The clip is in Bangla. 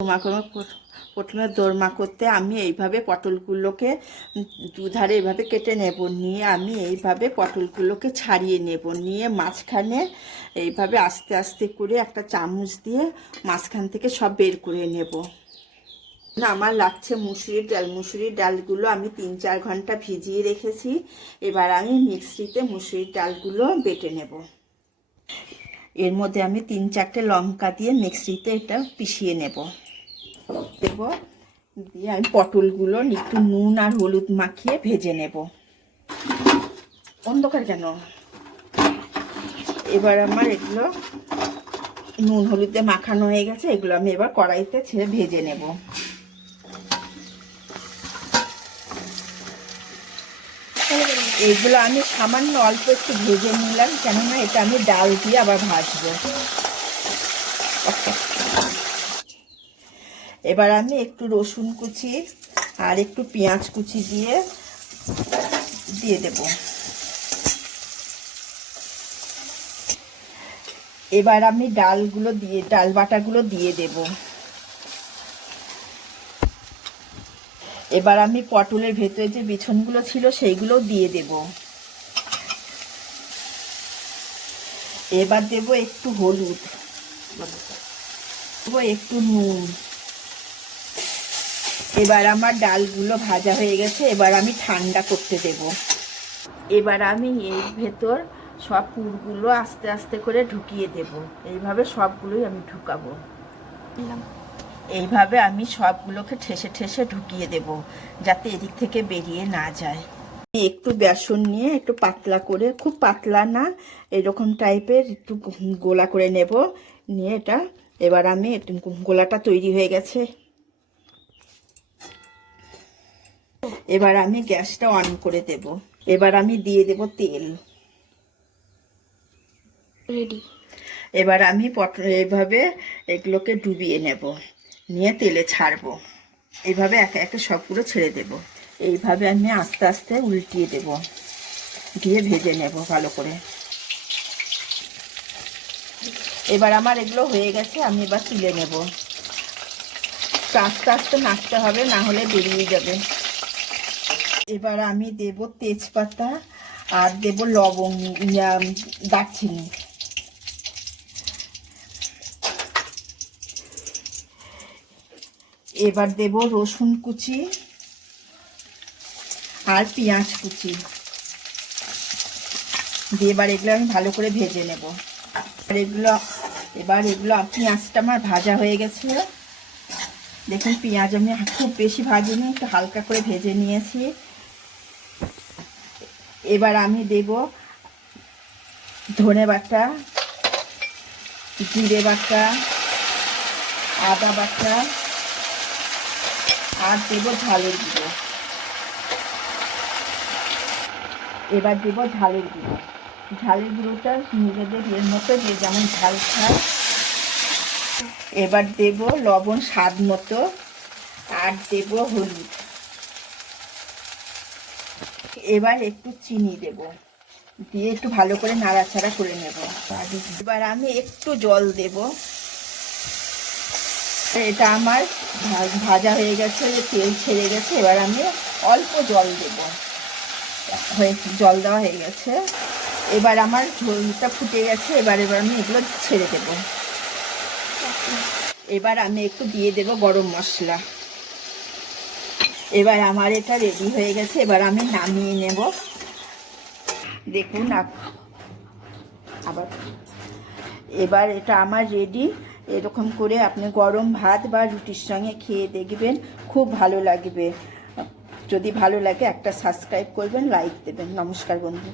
দোরমা প্রথমে দোরমা করতে আমি এইভাবে পটলগুলোকে দুধারে এইভাবে কেটে নেব। নিয়ে আমি এইভাবে পটলগুলোকে ছাড়িয়ে নেব। নিয়ে মাঝখানে এইভাবে আস্তে আস্তে করে একটা চামচ দিয়ে মাঝখান থেকে সব বের করে নেব। আমার লাগছে মুসুরির ডাল। মুসুরির ডালগুলো আমি তিন চার ঘণ্টা ভিজিয়ে রেখেছি। এবার আমি মিক্সিতে মুসুরির ডালগুলো বেটে নেব। এর মধ্যে আমি তিন চারটে লঙ্কা দিয়ে মিক্সিতে এটা পিষিয়ে নেব। দেব। দিয়ে আমি পটলগুলো একটু নুন আর হলুদ মাখিয়ে ভেজে নেব। অন্ধকার কেন? এবার আমার এগুলো নুন হলুদে মাখানো হয়ে গেছে, এগুলো আমি এবার কড়াইতে ছেড়ে ভেজে নেব। এগুলো আমি সামান্য অল্প একটু ভেজে নিলাম, কেননা এটা আমি ডাল দিয়ে আবার ভাজবো। এবার আমি একটু রসুন কুচি আর একটু পেঁয়াজ কুচি দিয়ে দিয়ে দেব। এবার আমি ডালগুলো দিয়ে, ডাল বাটাগুলো দিয়ে দেব। এবার আমি পটলের ভেতরে যে বিছনগুলো ছিল সেইগুলো দিয়ে দেব। এবার দেব একটু হলুদ। দেবো একটু নুন। এবার আমার ডালগুলো ভাজা হয়ে গেছে এবার আমি ঠান্ডা করতে দেব। এবার আমি এর ভেতর সব পুরগুলো আস্তে আস্তে করে ঢুকিয়ে দেব। এইভাবে সবগুলোই আমি ঢুকাবো। এইভাবে আমি সবগুলোকে ঠেসে ঠেসে ঢুকিয়ে দেব যাতে এদিক থেকে বেরিয়ে না যায়। একটু বেসন নিয়ে একটু পাতলা করে খুব পাতলা না এরকম টাইপের একটু গোলা করে নেব। নিয়ে এটা এবার আমি গোলাটা তৈরি হয়ে গেছে। এবার আমি গ্যাসটা অন করে দেব। এবার আমি দিয়ে দেব তেল। রেডি। এবার আমি পটল এইভাবে এগুলোকে ডুবিয়ে নেব। নিয়ে তেলে ছাড়বো। এইভাবে একে একে সবগুলো ছেড়ে দেব। এইভাবে আমি আস্তে আস্তে উল্টিয়ে দেব। দিয়ে ভেজে নেব ভালো করে। এবার আমার এগুলো হয়ে গেছে আমি এবার তুলে নেব। আস্তে আস্তে নাচতে হবে না হলে বেরিয়ে যাবে। এবার আমি দেব তেজপাতা আর দেব লবং ইয়া, দারচিনি। এবার দেব রসুন কুচি আর পেঁয়াজ কুচি। দিয়ে এবার এগুলো আমি ভালো করে ভেজে নেব। আর এগুলো এবার এগুলো পেঁয়াজটা আমার ভাজা হয়ে গেছে। দেখুন পেঁয়াজ আমি খুব বেশি ভাজিনি একটু হালকা করে ভেজে নিয়েছি। এবার আমি দেব ধনে বাটা, জিরে বাটা, আদা বাটা, আর দেব ঝালের গুঁড়ো। এবার দেব ঝালের গুঁড়ো। ঝালের গুঁড়োটা নিজেদের এর মতো যে যেমন ঝাল খায়। এবার দেব লবণ স্বাদ মতো, আর দেব হলুদ। এবার একটু চিনি দেব। দিয়ে একটু ভালো করে নাড়াচাড়া করে নেব। এবার আমি একটু জল দেব। এটা আমার ভাজা হয়ে গেছে, তেল ছেড়ে গেছে। এবার আমি অল্প জল দেব। হয়ে জল দেওয়া হয়ে গেছে। এবার আমার ঝোলটা ফুটে গেছে। এবার এবার আমি এগুলো ছেড়ে দেব। এবার আমি একটু দিয়ে দেব গরম মশলা। এবার আমার এটা রেডি হয়ে গেছে, এবার আমি নামিয়ে নেব। দেখুন আবার। এবার এটা আমার রেডি এরকম করে আপনি গরম ভাত বা রুটির সঙ্গে খেয়ে দেখবেন, খুব ভালো লাগবে। যদি ভালো লাগে একটা সাবস্ক্রাইব করবেন লাইক দেবেন। নমস্কার বন্ধু।